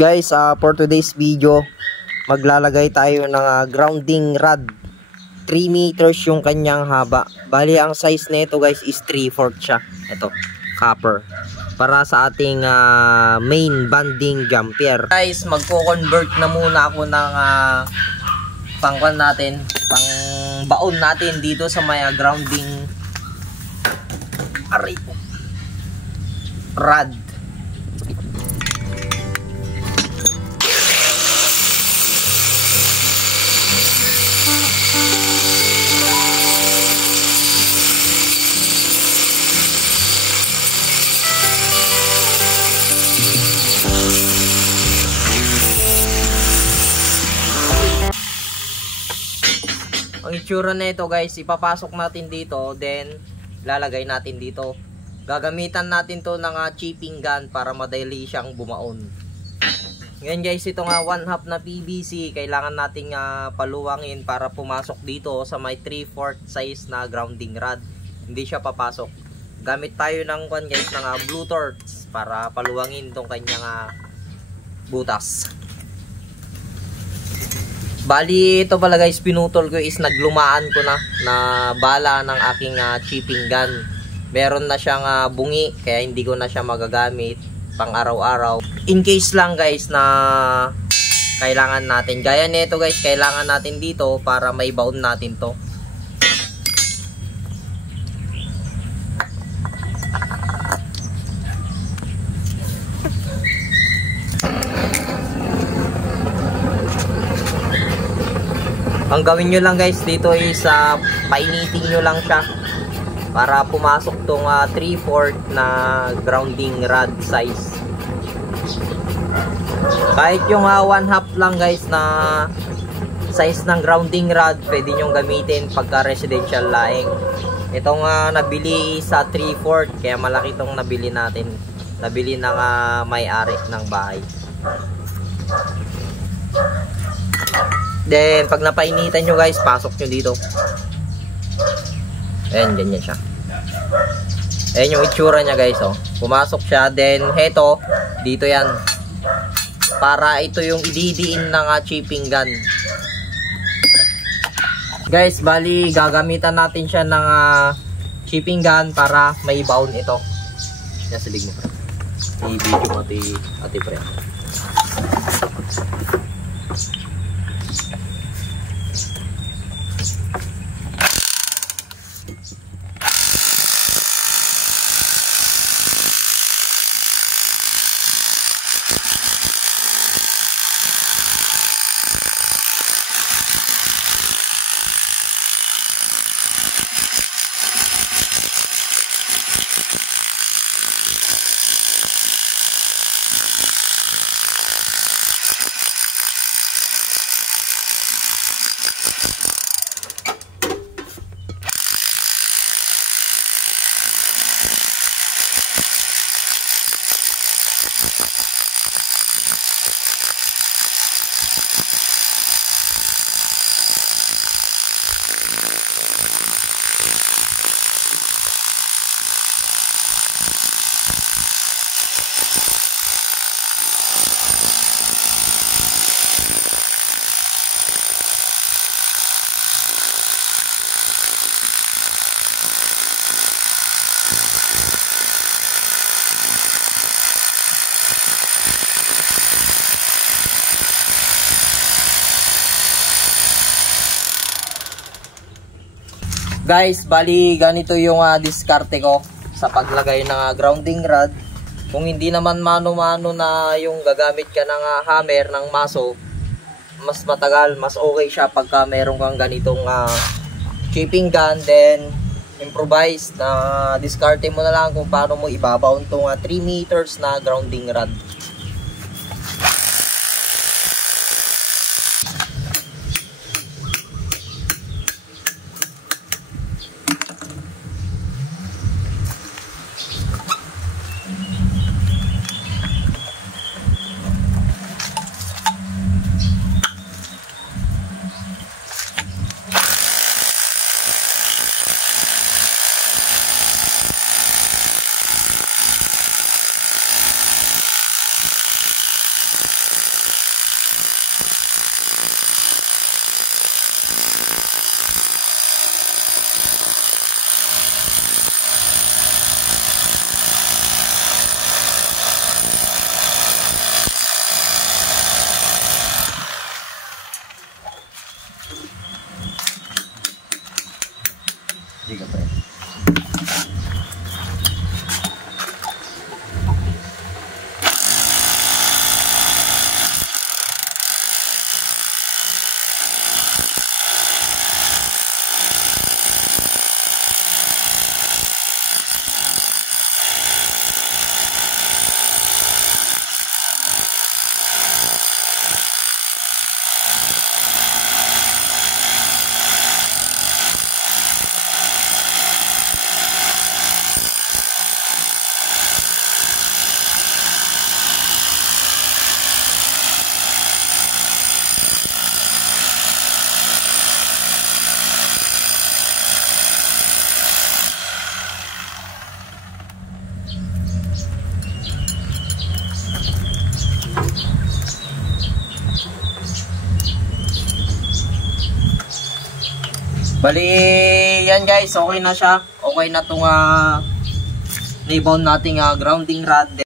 Guys, for today's video, maglalagay tayo ng grounding rod. 3 meters yung kanyang haba. Bali, ang size nito guys is 3/4 siya. Ito, copper. Para sa ating main banding jumper. Guys, magko-convert na muna ako ng pangkwan natin, pang baon natin dito sa may grounding rod. Ang itsura na ito guys, ipapasok natin dito, then lalagay natin dito. Gagamitan natin to ng chipping gun para madali siyang bumaon. Ngayon guys, ito nga 1/2 na PVC, kailangan nating paluwangin para pumasok dito sa may 3/4 size na grounding rod. Hindi siya papasok. Gamit tayo ng guys, ng blue torch para paluwangin tong kanyang butas. Bali, ito pala guys, pinutol ko is naglumaan ko na bala ng aking chipping gun. Meron na siyang bungi, kaya hindi ko na siya magagamit pang araw-araw. In case lang guys na kailangan natin. Gaya nito guys, kailangan natin dito para may baon natin to. Ang gawin nyo lang guys dito is painitin nyo lang siya para pumasok tong 3/4 na grounding rod size. Kahit yung 1/2 lang guys na size ng grounding rod, pwede nyong gamitin pagka residential laing. Itong nabili sa 3/4, kaya malaki itong nabili natin. Nabili ng may-ari ng bahay. Then, pag napainitan nyo guys, pasok nyo dito. Ayan, ganyan siya. Ayan yung itsura niya guys, oh. Pumasok siya, then, heto, dito yan. Para ito yung ididiin ng chipping gun. Guys, bali, gagamitan natin siya ng chipping gun para may baon ito. Yan, silig mo. I-video mo ati pre. Guys, bali ganito yung diskarte ko sa paglagay ng grounding rod. Kung hindi naman mano-mano na yung gagamit ka ng hammer, ng maso, mas matagal, mas okay siya pagka meron kang ganitong chipping gun. Then improvise na diskarte mo na lang kung paano mo ibabaon tong 3 meters na grounding rod. Bali, yan guys, okay na siya. Okay na itong rebound nating grounding rod.